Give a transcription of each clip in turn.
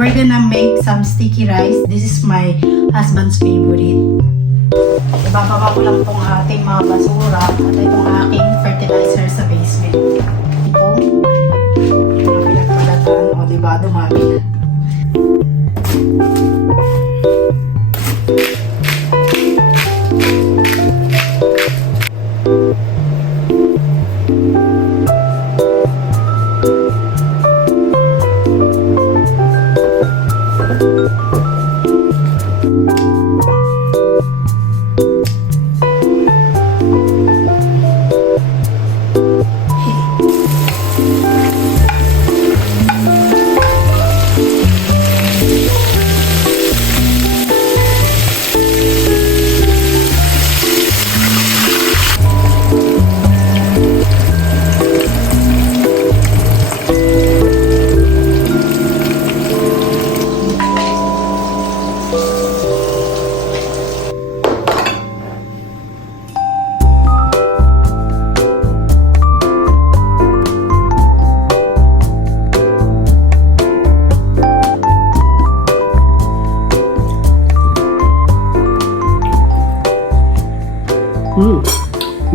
We're gonna make some sticky rice. This is my husband's favorite. Ibababa ko lang itong ating mga basura at itong aking fertilizer sa basement. Itong mga pinagpalatan. O diba, dumami na.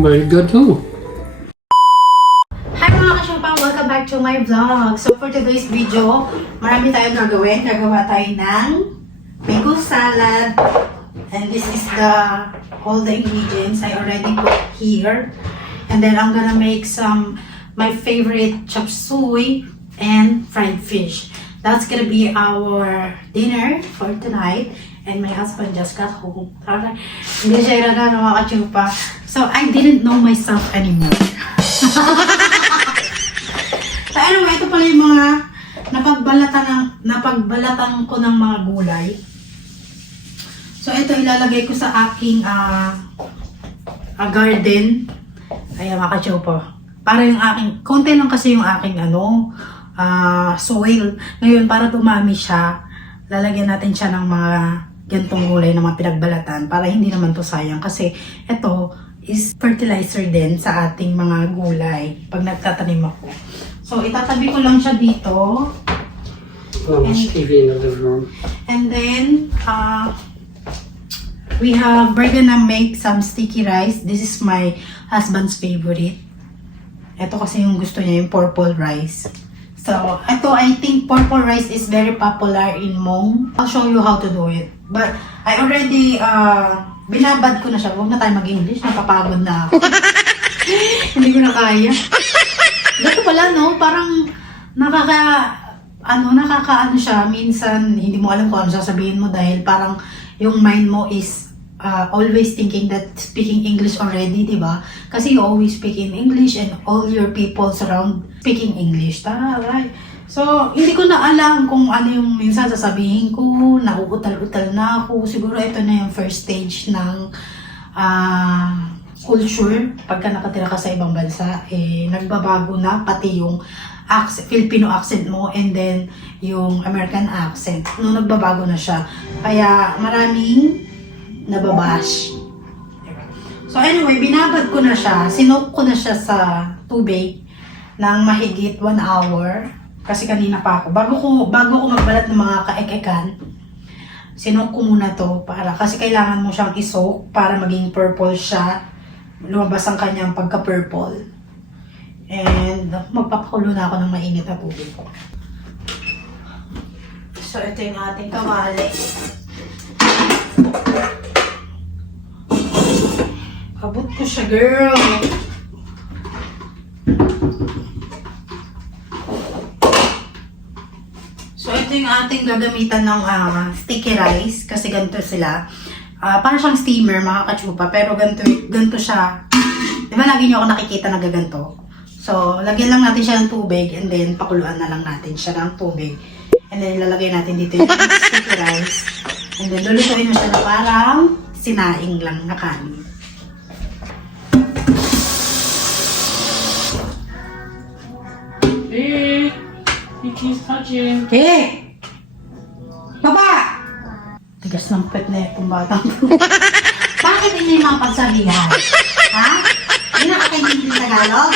Very good too. Hi mga kasyumpang! Welcome back to my vlog. So for today's video, marami tayong gagawin. Gagawa tayo ng mango salad. And this is all the ingredients I already put here. And then I'm gonna make my favorite chop suey and fried fish. That's gonna be our dinner for tonight. And my husband just got home. Hindi siya na mga kachupa. So I didn't know myself anymore. So anyway, ito pala yung mga napagbalatan ko ng mga gulay. So ito ilalagay ko sa aking garden. Ayan mga kachupa. Para yung aking, konti lang kasi yung aking soil. Ngayon para dumami siya, lalagyan natin siya ng mga gantong gulay na mga pinagbalatan para hindi naman to sayang kasi ito is fertilizer din sa ating mga gulay pag nagtatanim ako. So itatabi ko lang siya dito. TV in the living room. And then we're gonna make some sticky rice. This is my husband's favorite. Ito kasi yung gusto niya, yung purple rice. So, ito, I think purple rice is very popular in Hmong. I'll show you how to do it. But, I already, binabad ko na siya. Huwag na tayo mag-English. Napapagod na ako. Hindi ko na kaya. Dito pala, no? Parang, nakakaano siya. Minsan, hindi mo alam kung ano sasabihin mo dahil parang yung mind mo is always thinking that speaking English already, di ba? Kasi you always speak in English and all your people surround speaking English. Taray. So, hindi ko na alam kung ano yung minsan sasabihin ko, nauutal-utal na ako. Siguro ito na yung first stage ng culture. Pagka nakatira ka sa ibang bansa, nagbabago na pati yung Filipino accent mo and then yung American accent. No, nagbabago na siya. Kaya maraming nababash. So anyway, binabad ko na siya. Sinok ko na siya sa tubig ng mahigit 1 hour. Kasi kanina pa ako. Bago ko magbalat ng mga kaek-ekan, sinok ko muna to kasi kailangan mo siyang isok para maging purple siya. Lumabas ang kanyang pagka-purple. And magpapakulo na ako ng mainit na tubig. So ito yung ating kawali. Abot ko siya, girl. So, ito yung ating gagamitan ng sticky rice. Kasi ganito sila. Parang siyang steamer, mga kachupa. Pero ganito siya. Di ba lagi niyo ako nakikita na gaganto? So, lagyan lang natin siya ng tubig. And then, pakuluan na lang natin siya ng tubig. And then, ilalagay natin dito yung sticky rice. And then, lulutuin mo siya na parang sinaing lang na kanin. Hey, he keeps touching. Hey! Baba! Tigas ng pet na itong batang to. Bakit hindi mga pagsabihan? Ha? Hindi nakakaintindi ng Tagalog?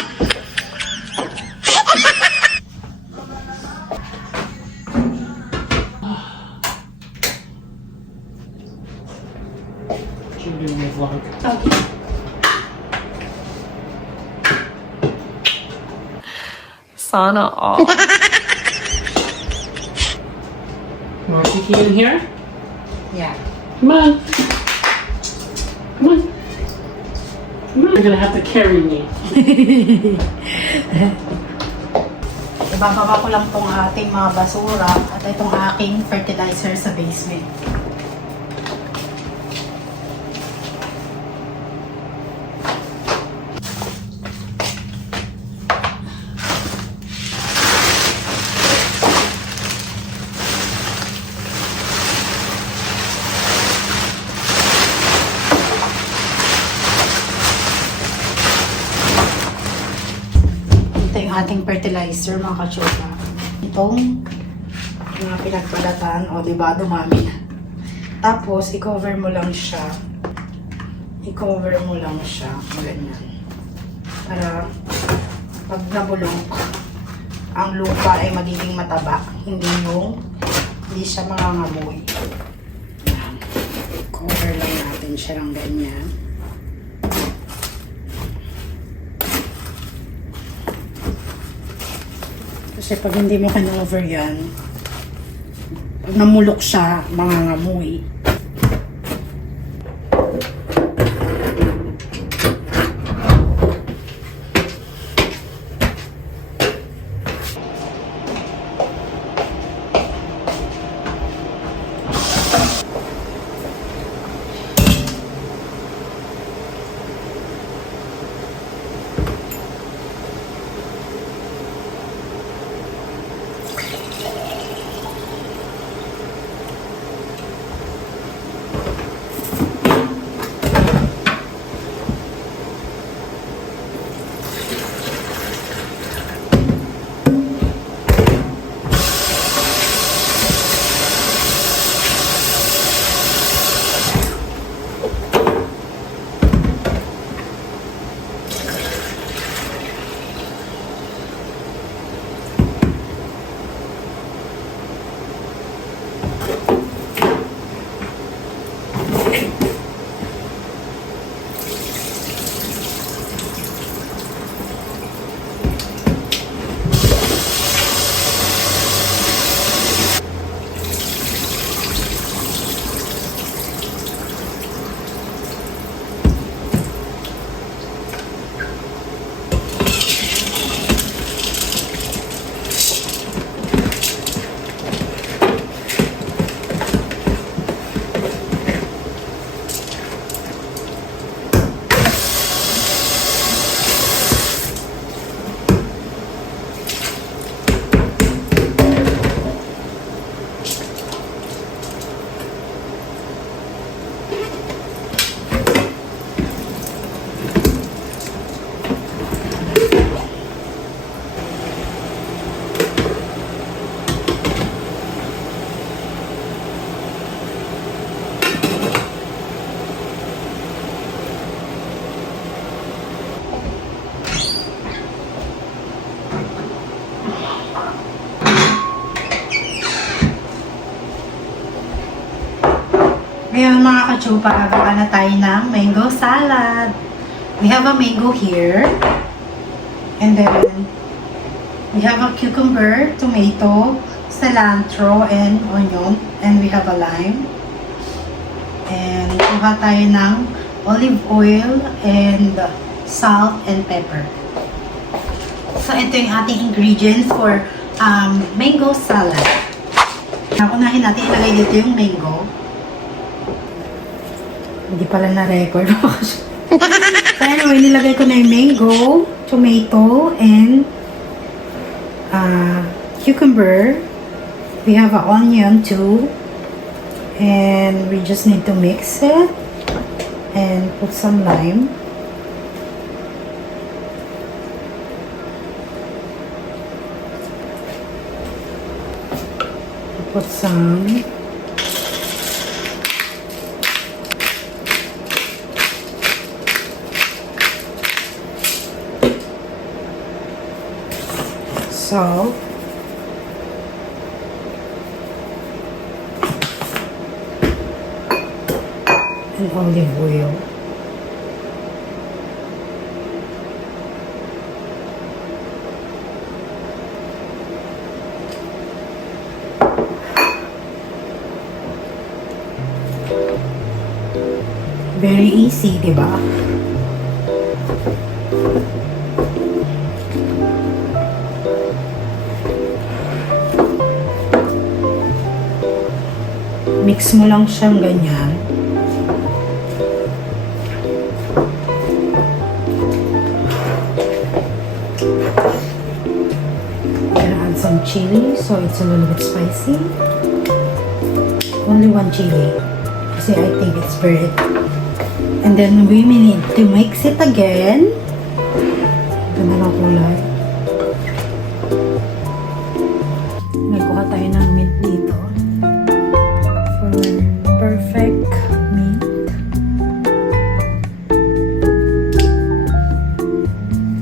doing my vlog. Okay. Sana all. You want Kiki in here? Yeah. Come on. Come on. Come on. You're gonna have to carry me. Ibababa ko lang tong ating mga basura at itong aking fertilizer sa basement. Ito yung ating fertilizer, mga kachupa. Itong mga pinagbalatan, o diba, dumami na. Tapos, i-cover mo lang siya. I-cover mo lang siya, ganyan. Para pag nabulok, ang lupa ay magiging mataba. Hindi siya mangangamoy. Yan. Cover lang natin siya ng ganyan. Kasi pag hindi mo kina-over yan, pag namulok siya, mangangamoy. Ngayon mga kachupa, gagawa na tayo ng mango salad. We have a mango here. And then, we have a cucumber, tomato, cilantro, and onion. And we have a lime. And kuha tayo ng olive oil and salt and pepper. So, ito yung ating ingredients for mango salad. Unahin natin ilagay dito yung mango. Hindi pala na-record. So anyway, nilagay ko na yung mango, tomato, and cucumber. We have an onion too. And we just need to mix it. And put some lime. Put some salt. and olive oil. Very easy, di ba? Mix mo lang siyang ganyan. Gonna add some chili so it's a little bit spicy. Only one chili kasi I think it's very. And then we may need to mix it again. Ganda ng kulay. Nagkuha tayo ng mint dito. For perfect mint.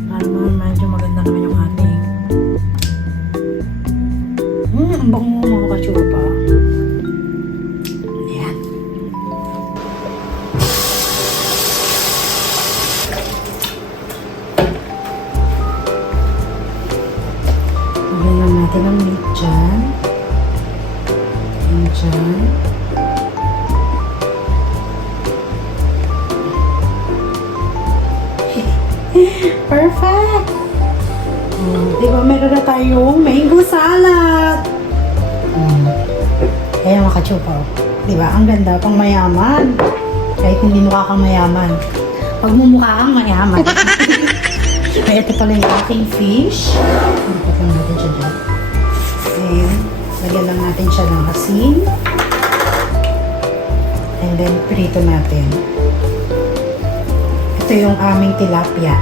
Alam mo, medyo maganda naman yung ating. Ang bango mga kachupa. Ayan. Lagyan lang natin ang meat dyan. And dyan. Perfect! Diba meron na tayong mango salad? Kaya mga kachupa. Diba? Ang ganda, pang mayaman. Kahit hindi mukha kang mayaman. Pag mumukha kang mayaman. Kaya ito pala yung aking fish. Lagyan lang natin siya dyan. And lagyan lang natin siya ng asin. And then prito natin. Ito yung aming tilapia.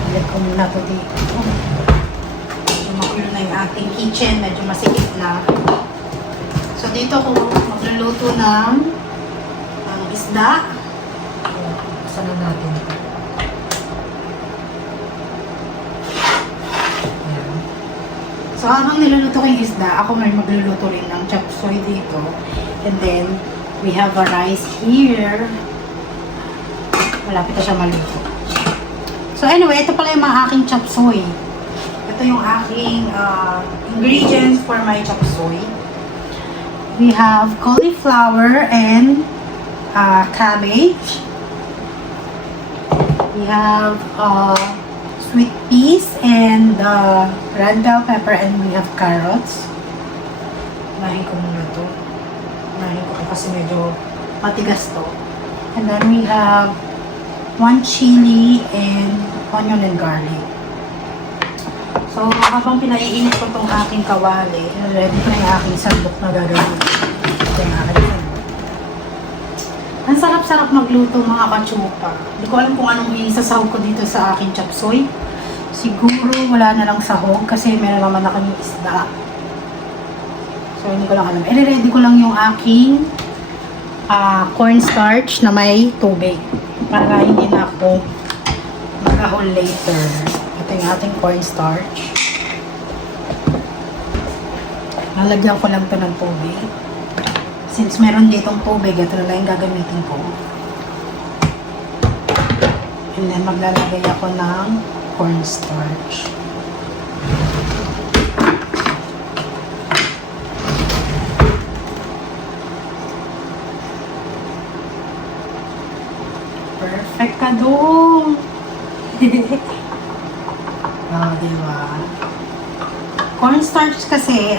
Lagyan ko muna po dito. Medyo makulo na yung ating kitchen. Medyo masikip na. So dito ako magluluto ng isda. Saan na natin? Ayan. So, habang niluluto ko yung isda, ako may magluluto rin ng chop suey dito. And then, we have a rice here. Malapit na siya maluto. So, anyway, ito pala yung mga aking chop suey. Ito yung aking ingredients for my chop suey. We have cauliflower and cabbage. We have sweet peas and red bell pepper, and we have carrots. Unahin ko muna to. Unahin ko kasi medyo matigas to. And then we have 1 chili and onion and garlic. So, habang pinaiinit ko tong aking kawali, ready ko na yung aking sandok na gagawin. Ito yung aking sandok. Ang sarap-sarap magluto mga kachupa. Hindi ko alam kung anong isasahog ko dito sa aking chop suey. Siguro wala na lang sahog kasi meron naman na kami isda. So hindi ko lang alam. I-ready ko lang yung aking cornstarch na may tubig. Para hindi na ako mag-ahol later. Ito yung ating cornstarch. Nalagyan ko lang ito ng tubig. Since meron ditong tubig, ito na lang yung gagamitin ko. And then, maglalagay ako ng cornstarch. Perfect ka doon! Diba? Cornstarch kasi,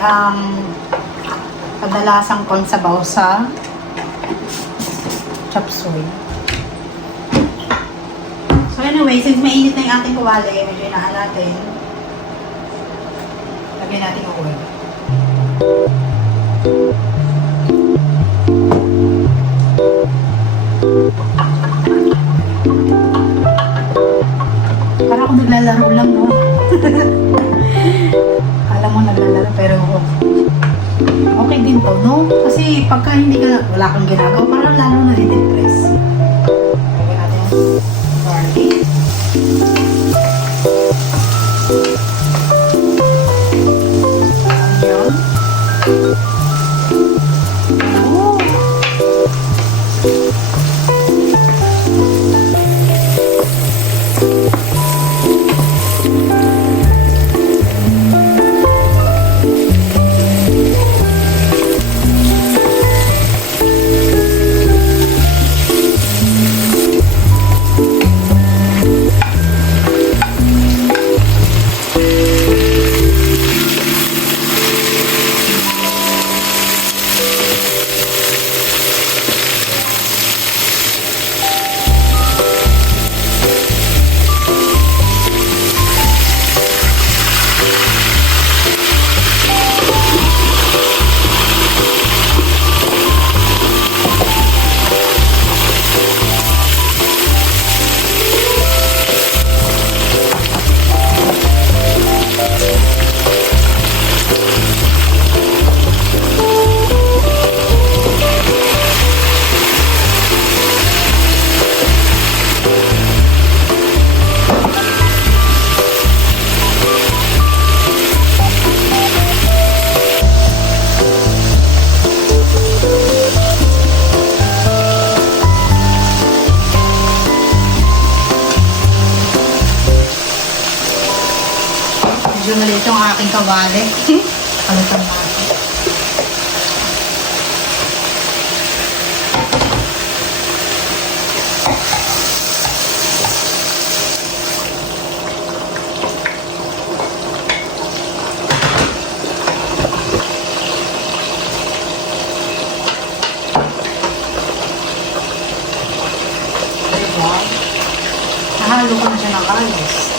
kadalasang konsabaw sa chop suey. So anyway, since mainit na yung ating kawali, medyo inaan natin. Lagyan natin yung oil. Parang ako naglalaro lang, no? Alam mo naglalaro, pero okay din to, no? Kasi pagka hindi ka, wala kang ginagawa, parang lalo na di-depress. Lagyan natin garlic. Onion. medyo maliit yung aking kawali. Palitan natin. Diba? Nahalo ko na siya ng ayos.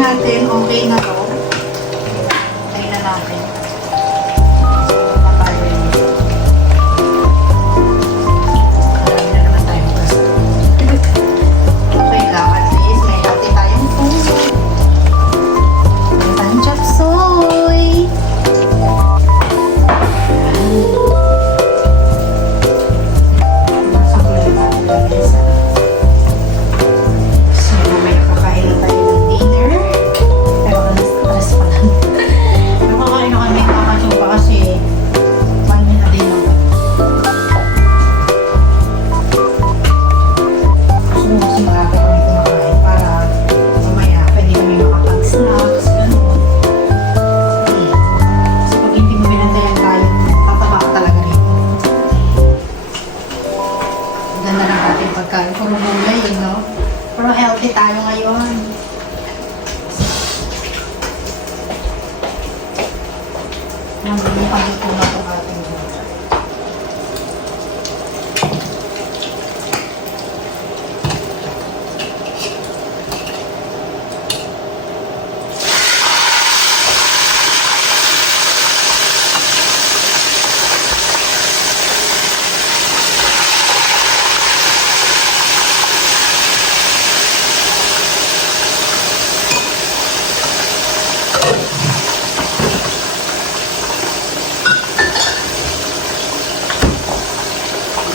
Natin, okay na to. Tayo na natin. So, na tayo yun. Marami na naman tayong gusto. Okay lang, at least may hati tayong food. May tanchap soy. So, may kakain na tayo ng dinner. Kumakain na kami kakasyon pa kasi paano na din ako. Gusto mo kasi maaga kami kumakain para mamaya pwede kami makapag-snacks, gano'n. So pag hindi mo binantayan tayo, tataba ka talaga rin. Ganda ng ating pagkain. Puro gulay, no? Puro healthy tayo ngayon. Nagpapagod po na itong ating buhay.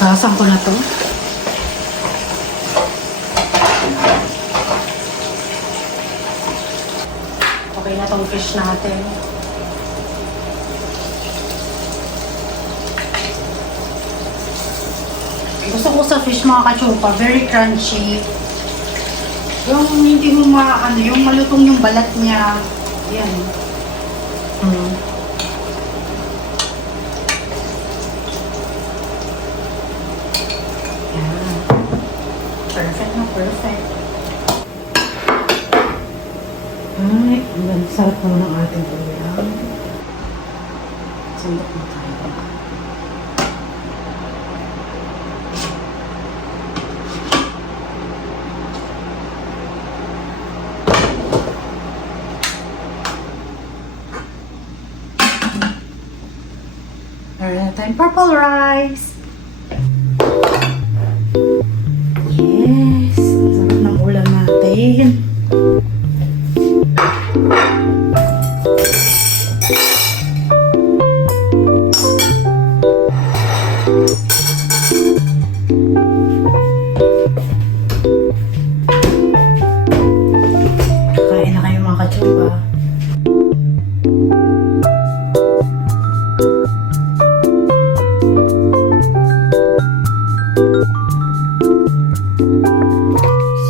Kasan ko na to. na tong fish natin. Gusto ko sa fish mga kachupa, very crunchy. Yung hindi mo yung malutong yung balat niya. Yan. Yan. Perfect na perfect. Ay, ang sarap mo ng ating ulam. Sandok na tayo. Meron na tayong purple rice. Yes! Ang sarap ng ulam natin. Kain na kayo mga kachupa.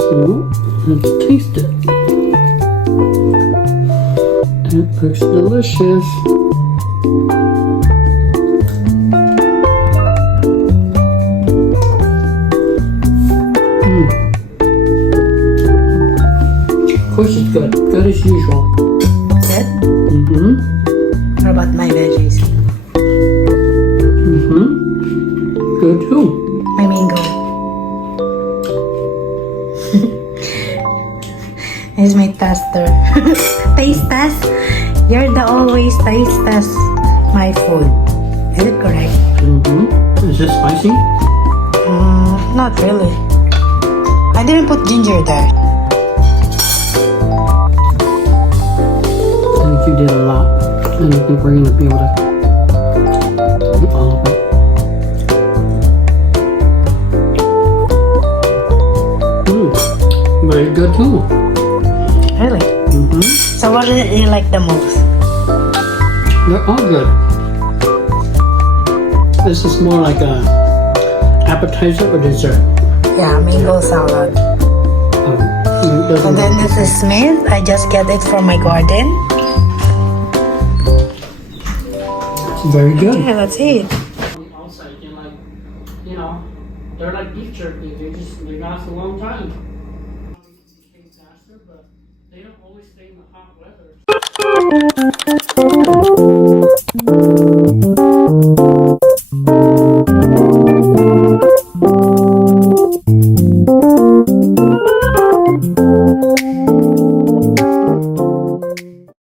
So, let's taste it. It looks delicious. Of course it's good. Good as usual. Good? Mm-hmm. What about my veggies? Mm-hmm. Good too. My mango. This is my tester. Taste test? You're the always taste test my food. Is it correct? Mm-hmm. Is this spicy? Not really. I didn't put ginger there. I think you did a lot. And I think we're going to be able to eat all of it. Very good too. Really? Mm-hmm. So what do you like the most? They're all good. This is more like a appetizer or dessert. Yeah, mango salad. It doesn't- And then this is mint. I just get it from my garden. It's very good. Yeah, let's eat. On the outside, they're like, they're like beef jerky. They last a long time. They faster, but they don't always stay in the hot weather.